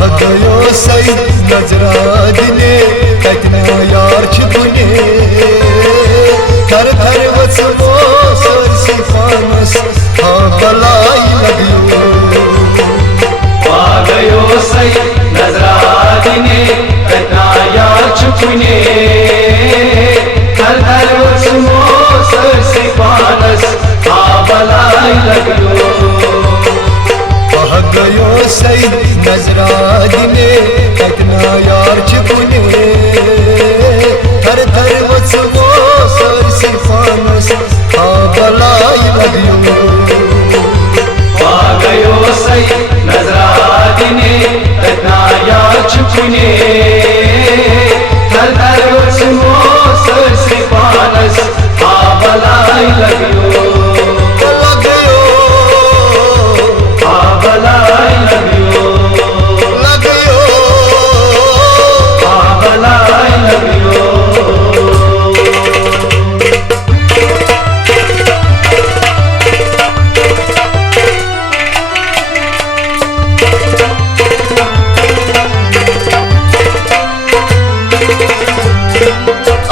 गयो सही नजरा दिने कतना यार छुने थर थर वचमो सरसी पानस हाँ बलाई लगियो गयो सही नजरा दिने कतना यार छुने थर थर वचमो सरसी पानस हाँ बलाई लगियो गयो सही नजरा दिने कतना यार छुने थर थर वचमो सरसी पानस हाँ बलाई लगियो गयो सही नजरा दिने कतना यार छुने थर थर वचमो सरसी पानस हाँ बलाई लगियो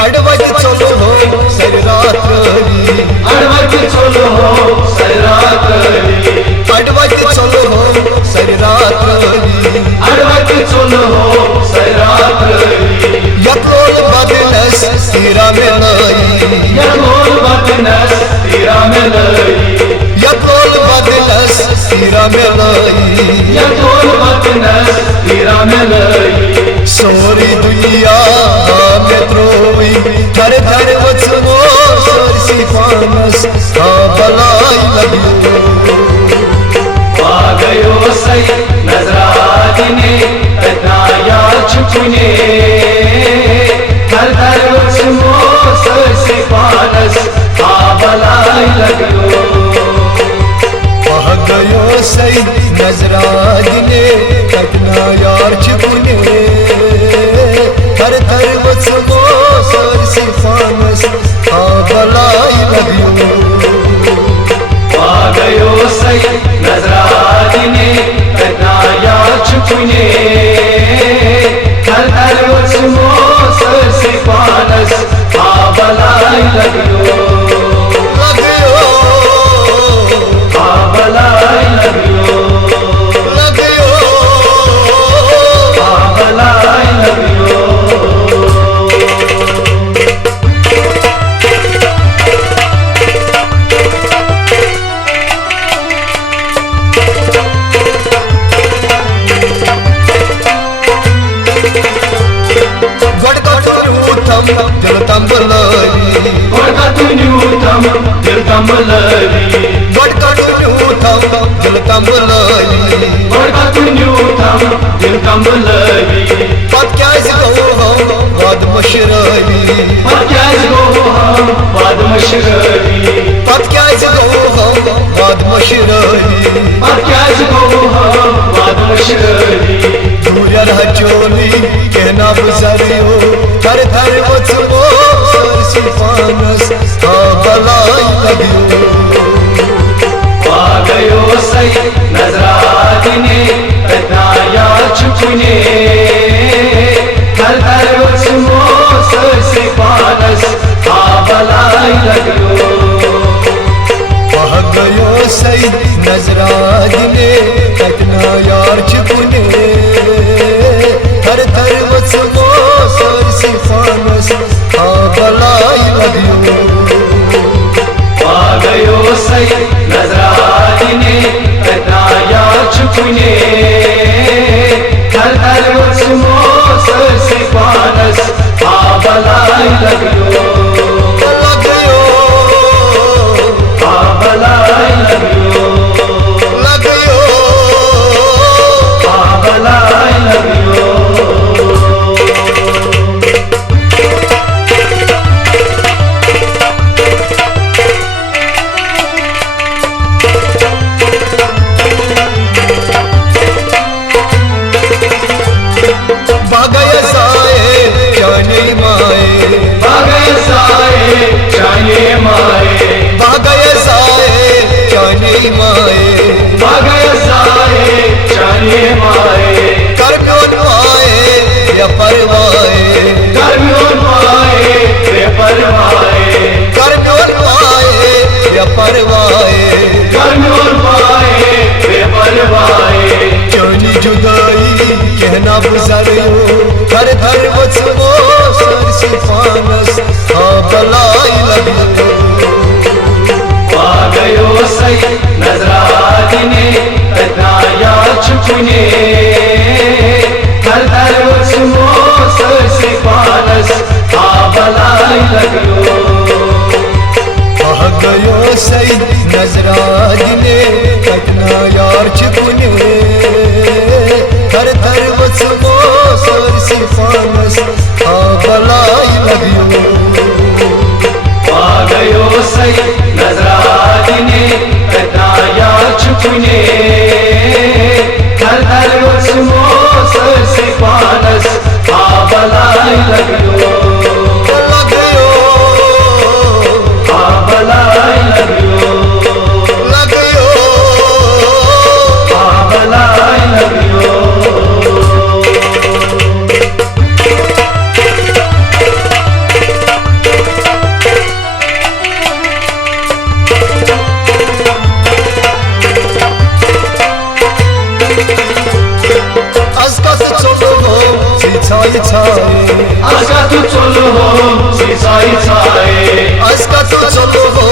अडवट चलो हो सर रात्री अडवट चलो हो सर रात्री अडवट चलो हो सर रात्री अडवट चलो हो सर रात्री यकोल बदनस तेरा मिलाई यकोल बदनस तेरा मिलाई यकोल बदनस तेरा मिलाई यकोल बदनस तेरा मिलाई सोरी दुनिया में त्रोई थर थर वचमो सरसी पानस हाँ बलाई लगियो गयो सही नजरा दिने कतना यार छुने थर थर वचमो सरसी पानस हाँ बलाई लगियो गयो सही नजरा दिने कतना यार छुने थर थर वचमो सरसी पानस हाँ बलाई लगियो गयो सही नजरा दिने कतना यार छुने थर थर वचमो सरसी पानस हाँ बलाई लगियो हाँ बलाई लगियो हाँ बलाई लगियो दिल तंबलरी गड़का तुन्यूतम दिल तंबलरी गड़का तुन्यूतम दिल तंबलरी गड़का तुन्यूतम दिल तंबलरी पत क्या गो हम बाद मशररी पत क्या गो हम बाद मशररी पत क्या गो हम बाद मशररी पत क्या गो हम बाद मशररी दूर हचोली कहना बुजरियो थर थर वचमो सरसी पानस हाँ बलाई लगियो गयो सही नजरा दिने कतना यार छुने थर थर वचमो सरसी पानस हाँ बलाई लगियो गयो सही नजरा दिने कतना यार छुने थर थर वचमो सरसी पानस हाँ बलाई लगियो गयो सही नजरा दिने कतना यार छुने थर थर वचमो सरसी पानस हाँ बलाई लगियो हाँ बलाई लगियो हाँ बलाई लगियो बागय साए जाने माए बागय नजरा दिने कटना यार चुने थर थर वचमो सरसी पानस बलाई लगियो आ गयो सही नजरा दिने कटना यार चुने थर थर वचमो सरसी पानस बलाई लगियो Aska tu cholo ho sisai chae Aska tu cholo ho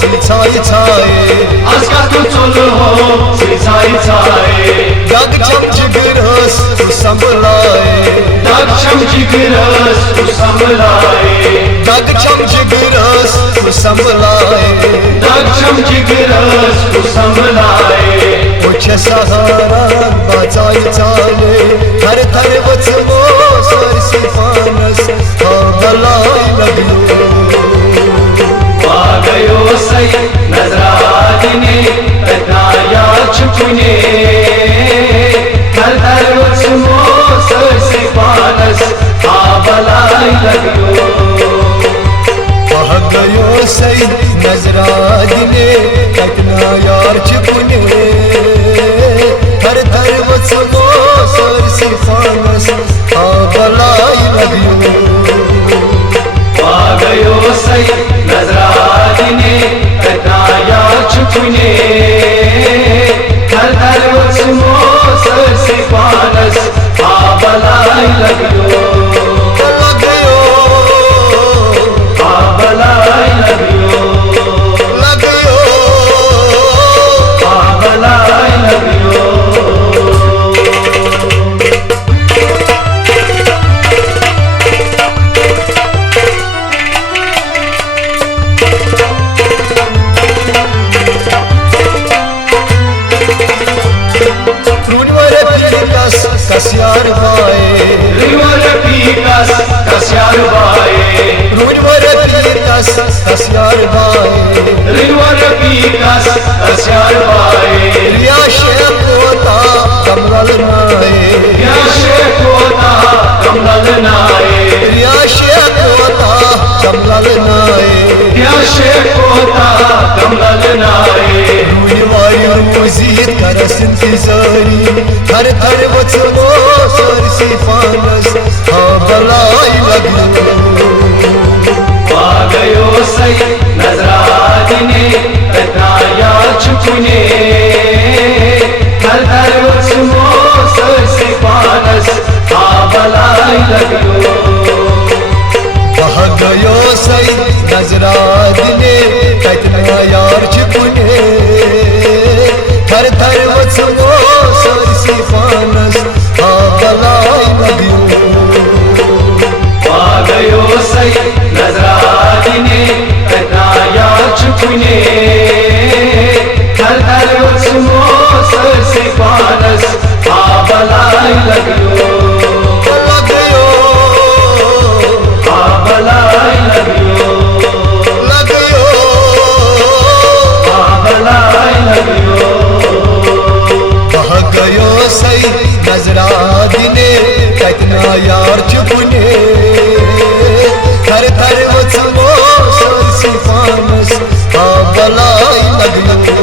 sisai chae Aska tu cholo ho sisai chae Dag cham jigiras tu sambalaye Dag cham jigiras tu sambalaye Dag cham jigiras tu sambalaye Dag cham jigiras tu sambalaye Uche saharan bachai chale Thar thar vachmo sarsi panas balai lagyo आ गयो सही नजरा दिने कटना यार चुने थर थर वचमो Cersei पानस बलाई लगियो आ गयो सही नजरा दिने कटना यार चुने थर थर वचमो सरसी पानस बलाई लगियो आ गयो सही नजरा दिने कटना यार चुने थर थर वचमो सरसी पानस बलाई लगियो बलाई लगियो बलाई लगियो Kasyar bae Riwar pikas kasyar bae Runwar pikas kasyar bae Riwar pikas kasyar bae Riya shekota kamlal nae Ya shekota kamlal nae Riya shekota kamlal nae Ya shekota kamlal nae Runwar muzid karasin tizari Thar thar vachmo sarsi panas balai lagyo आ गयो सही नजरा दिने कटना यार चुने थर थर वचमो Cersei पानस बलाई लगियो बह गयो सही नजरा दिने कटना यार चुने थर थर वचमो सरसी पानस बलाई लगियो आ गयो सही नजरा दिने कटना यार चुने थर थर वचमो सरसी पानस बलाई लगियो बलाई लगियो बलाई लगियो बह गयो सही नजरा दिने कटना यार चुने थर थर वचमो सरसी पानस बलाई लगियो